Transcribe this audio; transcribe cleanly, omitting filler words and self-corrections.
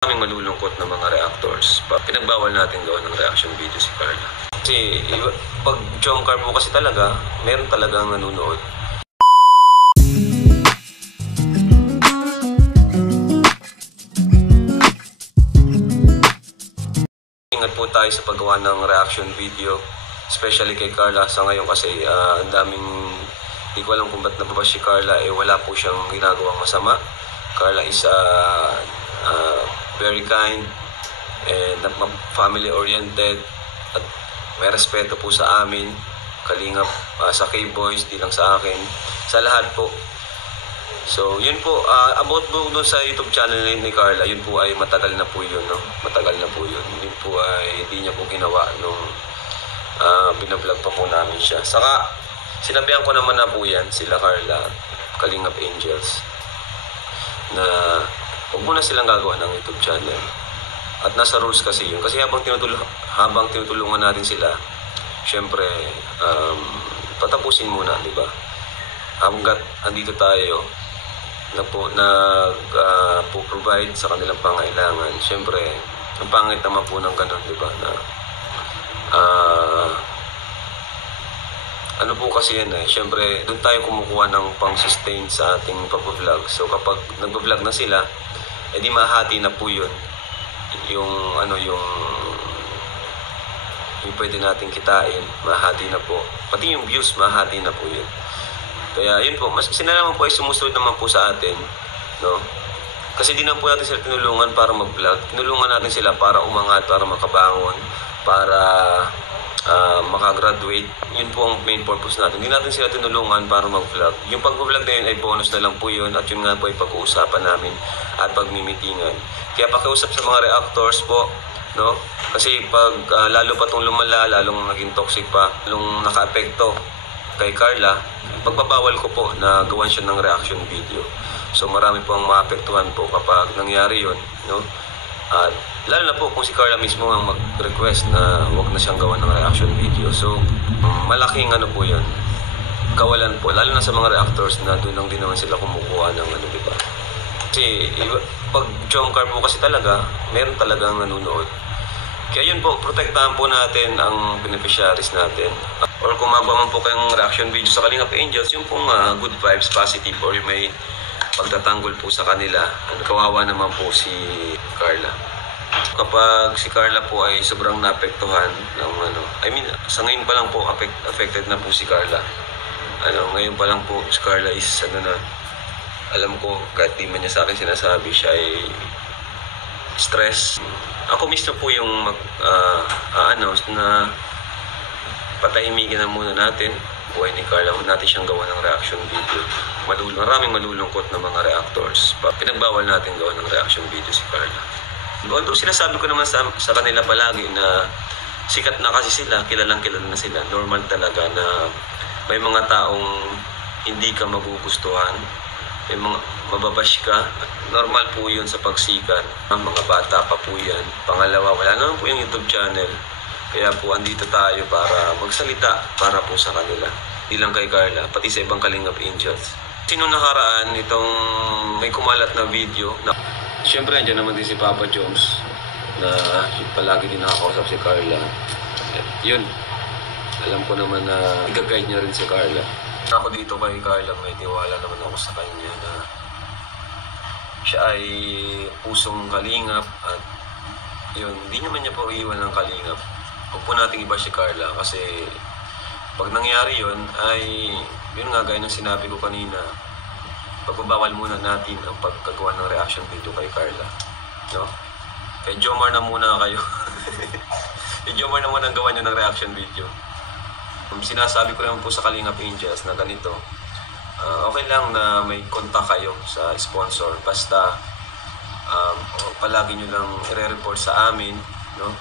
Maraming malulungkot na mga reactors. Pinagbawal natin gawa ng reaction video si Carla. Kasi pag Jomcar po kasi talaga, meron talagang nanonood. Ingat po tayo sa paggawa ng reaction video, especially kay Carla sa ngayon kasi ang daming, hindi ko alam kung ba't nababash si Carla, wala po siyang ginagawang masama. Carla is very kind and family-oriented at may respeto po sa amin, kalingap sa K-Boys, di lang sa akin, sa lahat po. So, yun po, about po doon sa YouTube channel ni Carla, yun po ay matagal na po yun, no? Matagal na po yun. Yun po ay hindi niya po ginawa nung binablog pa po namin siya. Saka, sinabihan ko naman na po yan, sila Carla, Kalingap Angels, na huwag muna silang gagawa ng YouTube channel. At nasa rules kasi yun. Kasi habang tinutulungan natin sila, syempre, patapusin muna, di ba? Hanggat andito tayo, provide sa kanilang pangailangan. Syempre, ang pangit naman po ng ganun, di ba? Na, ano po kasi yan syempre, doon tayo kumukuha ng pang-sustain sa ating pag-vlog. So, kapag nag-vlog na sila, di mahati na po yun. Yung pwede natin kitain, mahati na po. Pati yung views, mahati na po yun. Kaya yun po, mas sila naman po ay sumusunod naman po sa atin, no? Kasi di naman po natin sila tinulungan para mag-vlog. Tinulungan natin sila para umangat, para makabangon, para makagraduate. Yun po ang main purpose natin. Hindi natin sila tinulungan para mag-vlog. Yung pag-vlog na yun ay bonus na lang po yun at yun nga po ay pag-uusapan namin at pagmimitingan. Kaya pakiusap sa mga reactors po, no? Kasi pag lalo pa itong lumala, lalong naging toxic pa, lalong naka-apekto kay Carla, pagbabawal ko po na gawan siya ng reaction video. So marami po ang maapektuhan po kapag nangyari yun, no? At lalo na po kung si Carla mismo ang mag-request na huwag na siyang gawa ng reaction video. So, malaking po yun. Kawalan po, lalo na sa mga reactors na doon lang din naman sila kumukuha ng di ba? Kasi, pag Jomcar po kasi talaga, meron talagang nanonood. Kaya yun po, protektahan po natin ang beneficiaries natin. Or kung magawa man po kayong reaction video sa Kalingap Angels, yung pong good vibes, positive, or yung may pagtatanggol po sa kanila. Kawawa naman po si Carla. Kapag si Carla po ay sobrang naapektuhan ng sa ngayon pa lang po affected na po si Carla. Ngayon pa lang po si Carla is alam ko kahit di man niya sa akin sinasabi, siya ay stress. Ako mismo po yung announce na patahimikin na muna natin buhay ni Carla, huwag natin siyang gawa ng reaction video. Maraming malulungkot na mga reactors. Pinagbawal natin gawa ng reaction video si Carla. Although sinasabi ko naman sa kanila palagi na sikat na kasi sila, kilalang kilala na sila. Normal talaga na may mga taong hindi ka magugustuhan, may mga mababash ka. Normal po yun sa pagsikat. Mga bata pa po yan. Pangalawa, wala naman po yung YouTube channel. Kaya po andito tayo para magsalita para po sa kanila. Hindi lang kay Carla, pati sa ibang Kalingap Angels. Sino nakaraan itong may kumalat na video na siyempre andyan naman din si Papa Jones na palagi din nakakausap si Carla. At yun, alam ko naman na i-guide niya rin si Carla. Ako dito kay Carla, may tiwala naman ako sa kanya na siya ay pusong kalingap at yun, hindi naman niya po iiwan ng kalingap. Huwag po natin iba si Carla kasi pag nangyari yun ay yun nga gaya ng sinabi ko kanina, pagbabawal muna natin ang pagkagawa ng reaction video kay Carla, no? Kay Jomar na muna kayo. Kay Jomar na muna ang gawa nyo ng reaction video. Sinasabi ko naman po sa Kalingap Angels na ganito, okay lang na may kontak kayo sa sponsor, basta palagi nyo lang i-report sa amin, no?